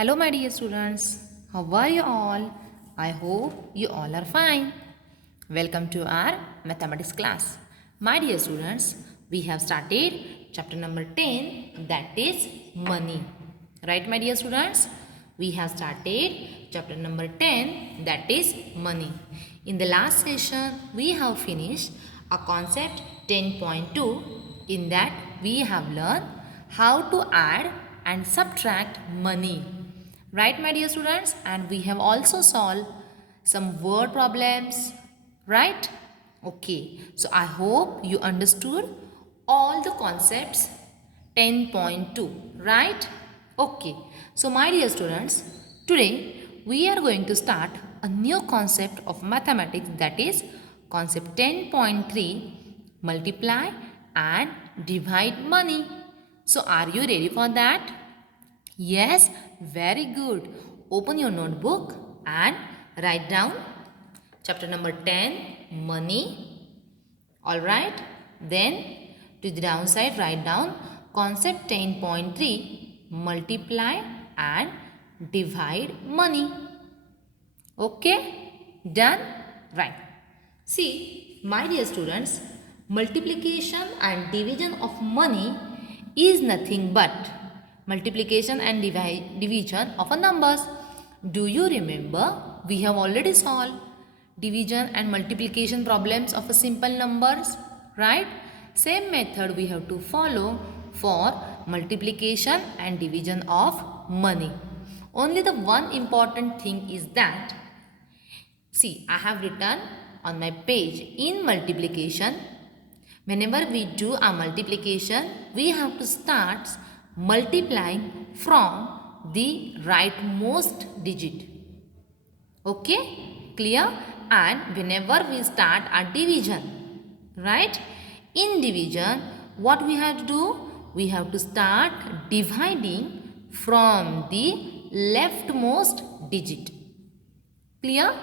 Hello, my dear students. How are you all? I hope you all are fine. Welcome to our mathematics class. My dear students, we have started chapter number 10, that is money. Right, my dear students? We have started chapter number 10, that is money. In the last session, we have finished a concept 10.2. In that, we have learned how to add and subtract money. Right, my dear students? And we have also solved some word problems. Right? Okay. So I hope you understood all the concepts 10.2. Right? Okay. So my dear students, today we are going to start a new concept of mathematics, that is concept 10.3, multiply and divide money. So are you ready for that? Yes, very good. Open your notebook and write down chapter number 10, money. Alright. Then to the downside, write down concept 10.3, multiply and divide money. Okay? Done? Right. See, my dear students, multiplication and division of money is nothing but multiplication and division of a numbers. Do you remember? We have already solved division and multiplication problems of a simple numbers, right? Same method we have to follow for multiplication and division of money. Only the one important thing is that, see, I have written on my page, in multiplication, whenever we do a multiplication, we have to start multiplying from the rightmost digit. Okay? Clear? And whenever we start a division, right? In division, what we have to do? We have to start dividing from the leftmost digit. Clear?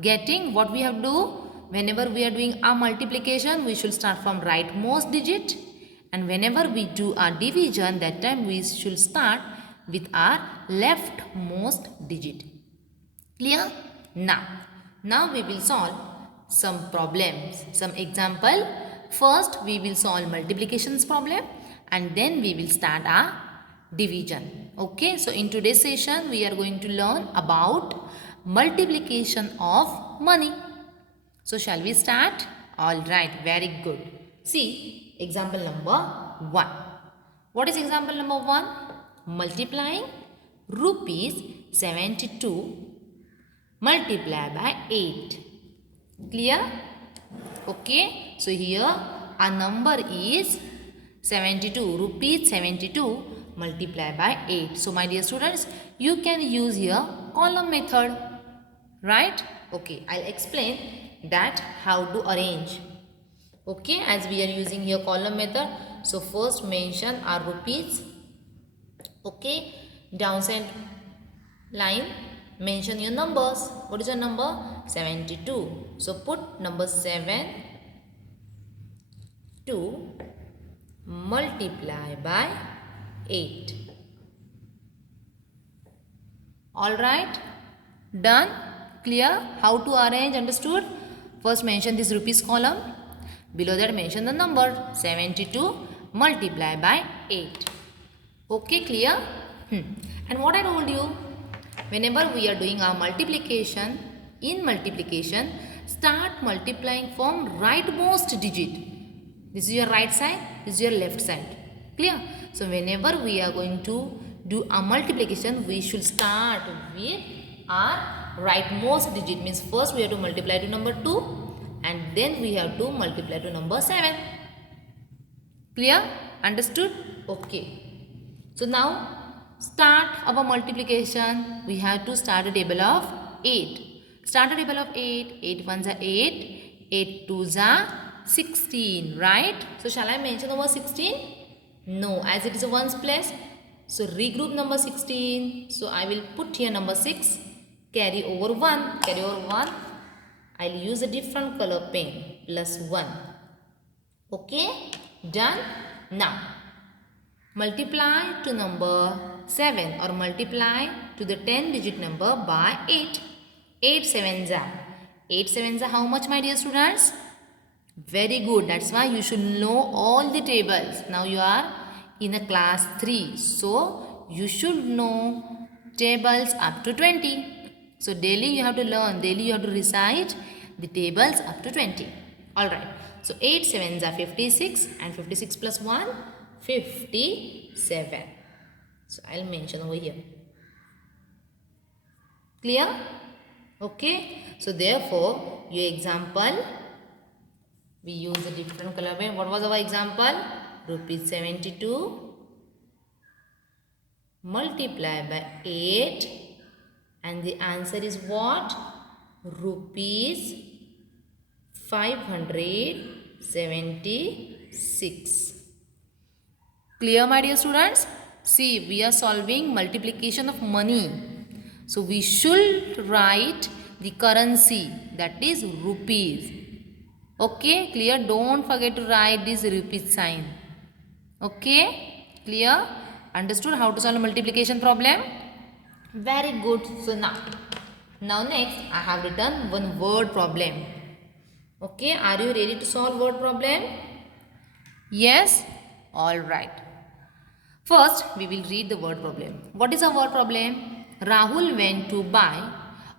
Getting what we have to do? Whenever we are doing a multiplication, we should start from rightmost digit. And whenever we do a division, that time we should start with our leftmost digit. Clear? Now we will solve some problems, some example. First we will solve multiplications problem and then we will start our division. Okay, so in today's session we are going to learn about multiplication of money. So shall we start? Alright, very good. See, example number 1. What is example number 1? Multiplying rupees 72 multiply by 8. Clear? Okay. So here our number is 72. Rupees 72 multiply by 8. So my dear students, you can use here column method. Right? Okay. I'll explain that how to arrange. Okay. As we are using here column method. So first mention our rupees. Okay. Downside line, mention your numbers. What is your number? 72. So put number 7 to multiply by 8. Alright? Done? Clear? How to arrange? Understood? First mention this rupees column. Below that mention the number 72 multiply by 8. Okay, clear? And what I told you, whenever we are doing our multiplication, in multiplication, start multiplying from rightmost digit. This is your right side, this is your left side. Clear? So whenever we are going to do a multiplication, we should start with our rightmost digit. Means first we have to multiply to number 2 and then we have to multiply to number 7. Clear? Understood? Okay. So now start our multiplication. We have to start a table of 8. Start a table of 8. 8 ones are 8. 8 twos are 16. Right? So shall I mention the word 16? No, as it is a ones place. So regroup number 16. So I will put here number 6. Carry over 1. Carry over 1. I will use a different color pen. Plus 1. Okay? Done? Now multiply to number 7 or multiply to the 10-digit number by 8. 8 sevens are. 8 sevens are how much, my dear students? Very good. That's why you should know all the tables. Now you are in a class 3. So you should know tables up to 20. So daily you have to learn. Daily you have to recite the tables up to 20. Alright. So 8 sevens are 56 and 56 plus 1, 57. So I'll mention over here. Clear? Okay. So therefore your example, we use a different color pen. What was our example? Rupees 72 multiplied by 8 and the answer is what? Rupees 576. Clear, my dear students? See, we are solving multiplication of money. So we should write the currency, that is rupees. Okay, clear? Don't forget to write this rupees sign. Okay, clear? Understood how to solve a multiplication problem? Very good. So now next I have written one word problem. Okay, are you ready to solve word problem? Yes? Alright. First, we will read the word problem. What is a word problem? Rahul went to buy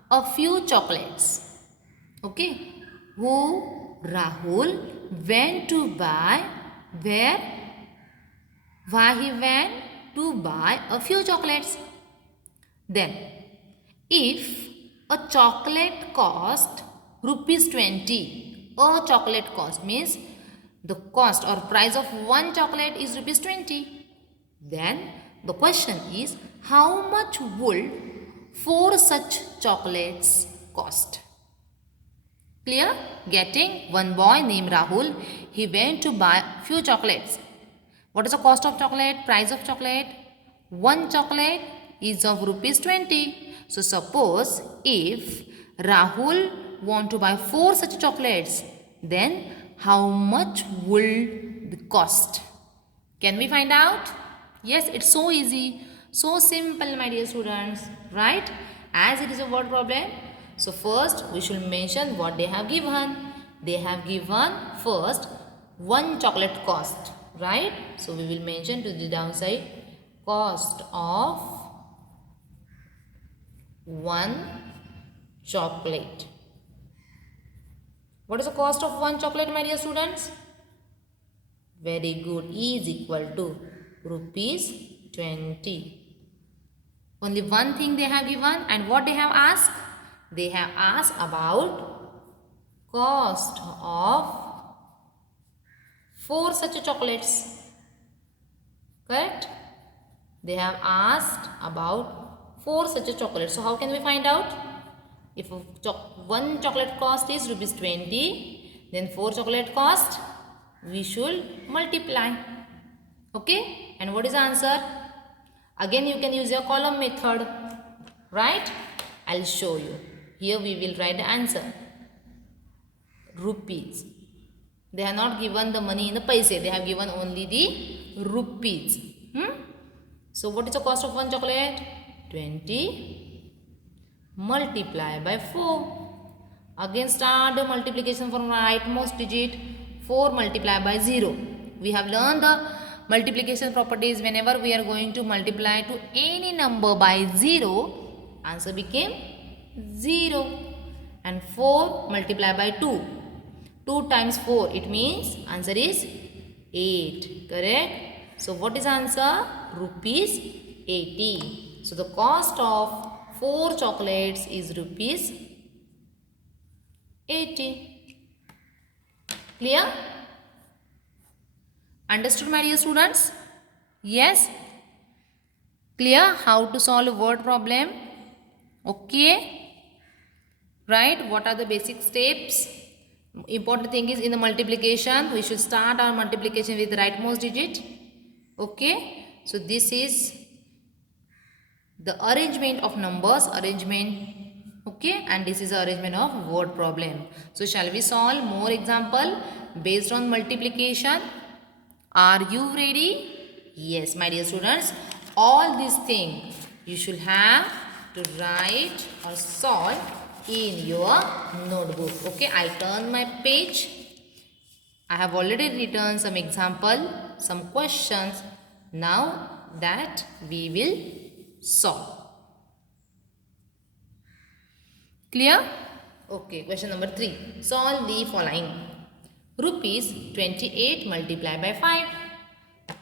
a few chocolates. Okay. Who? Rahul went to buy where? Why he went to buy a few chocolates. Then, if a chocolate cost rupees 20, a chocolate cost means the cost or price of one chocolate is rupees 20. Then the question is, how much would 4 such chocolates cost? Clear? Getting? One boy named Rahul, he went to buy few chocolates. What is the cost of chocolate? Price of chocolate? One chocolate is of rupees 20. So suppose if Rahul want to buy 4 such chocolates, then how much will the cost? Can we find out? Yes, it's so easy, so simple, my dear students, right? As it is a word problem, so first we should mention what they have given. They have given first one chocolate cost, right? So we will mention to the downside cost of one chocolate. What is the cost of one chocolate, my dear students? Very good, is equal to rupees 20. Only one thing they have given, and what they have asked? They have asked about cost of 4 such chocolates. Correct? They have asked about 4 such chocolates. So how can we find out? If one chocolate cost is rupees 20, then 4 chocolate cost, we should multiply. Okay? And what is the answer? Again you can use your column method. Right? I'll show you. Here we will write the answer. Rupees. They have not given the money in the paise. They have given only the rupees. So what is the cost of one chocolate? 20 multiply by 4. Again start the multiplication from rightmost digit. 4 multiply by 0. We have learned the multiplication properties. Whenever we are going to multiply to any number by 0, answer became 0. And 4 multiply by 2. 2 times 4, it means answer is 8. Correct? So what is answer? Rupees 80. So the cost of 4 chocolates is rupees 80. Clear? Understood, my dear students? Yes? Clear how to solve a word problem? Okay? Right? What are the basic steps? Important thing is in the multiplication, we should start our multiplication with the rightmost digit. Okay? So this is the arrangement of numbers, okay, and this is the arrangement of word problem. So shall we solve more example based on multiplication? Are you ready? Yes, my dear students, all these things you should have to write or solve in your notebook. Okay, I turn my page. I have already written some example, some questions. Now that we will solve. Clear? Okay, question number 3. Solve the following. Rupees 28 multiplied by 5.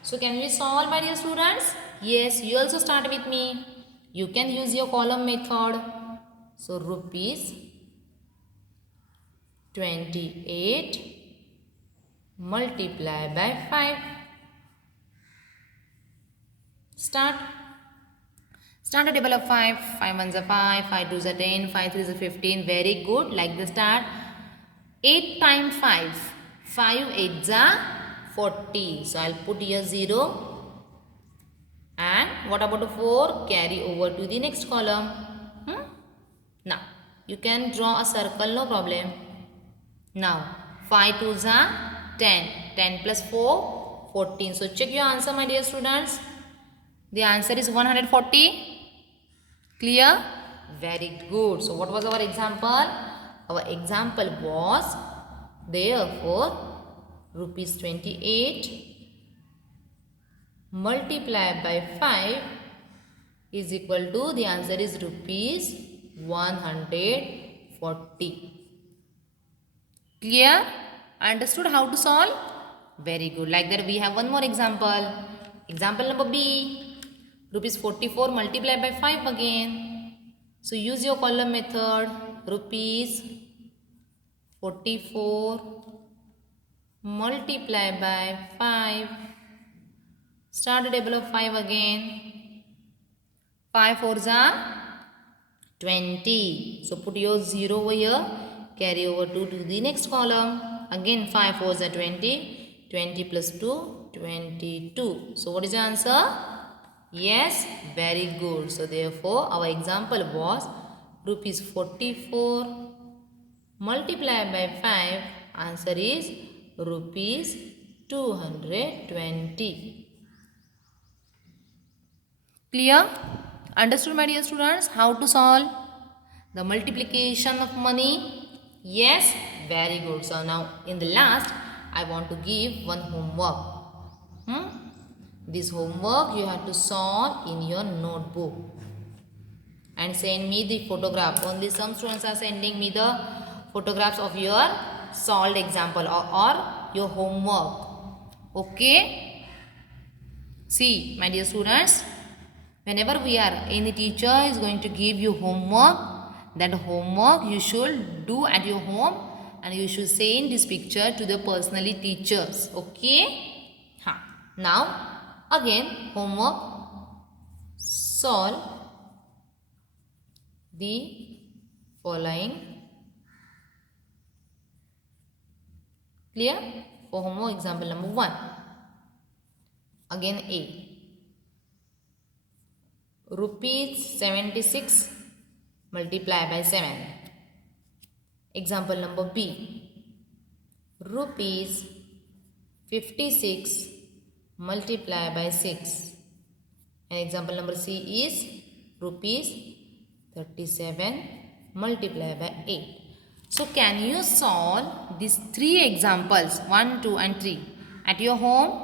So can we solve, my dear students? Yes, you also start with me. You can use your column method. So rupees 28 multiplied by 5. Start. Start a table of 5. 5 ones are 5, 5 twos are 10, 5 threes are 15. Very good. Like the start. 8 times 5. 5 8s are 40. So I'll put here 0. And what about the 4? Carry over to the next column. Now, you can draw a circle, no problem. Now, 5 2s are 10. 10 plus 4, 14. So, check your answer, my dear students. The answer is 140. Clear? Very good. So, what was our example? Our example was, therefore, rupees 28 multiplied by 5 is equal to, the answer is rupees 140. Clear? Understood how to solve? Very good. Like that we have one more example. Example number B. Rupees 44 multiplied by 5 again. So use your column method. Rupees 44 multiplied by 5. Start the table of 5 again. 5 4s are 20. So put your 0 over here. Carry over 2 to the next column. Again 5 4s are 20. 20 plus 2, 22. So what is the answer? Yes, very good. So therefore our example was rupees 44 multiplied by 5. Answer is rupees 220. Clear? Understood, my dear students, how to solve the multiplication of money? Yes, very good. So now in the last, I want to give one homework. This homework you have to solve in your notebook and send me the photograph. Only some students are sending me the photographs of your solved example or your homework. Okay? See, my dear students, whenever any teacher is going to give you homework, that homework you should do at your home and you should send this picture to the personally teachers. Okay? Now, again homework, solve the following. Clear? For homework example number 1. Again A. Rupees 76 multiplied by 7. Example number B. Rupees 56 multiplied by 6. And example number C is rupees 37 multiplied by 8. So can you solve these 3 examples 1, 2 and 3 at your home?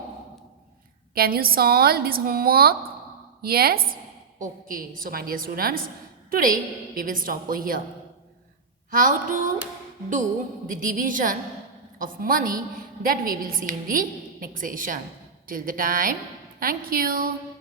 Can you solve this homework? Yes? Okay. So my dear students, today we will stop over here. How to do the division of money, that we will see in the next session. Till the time, thank you.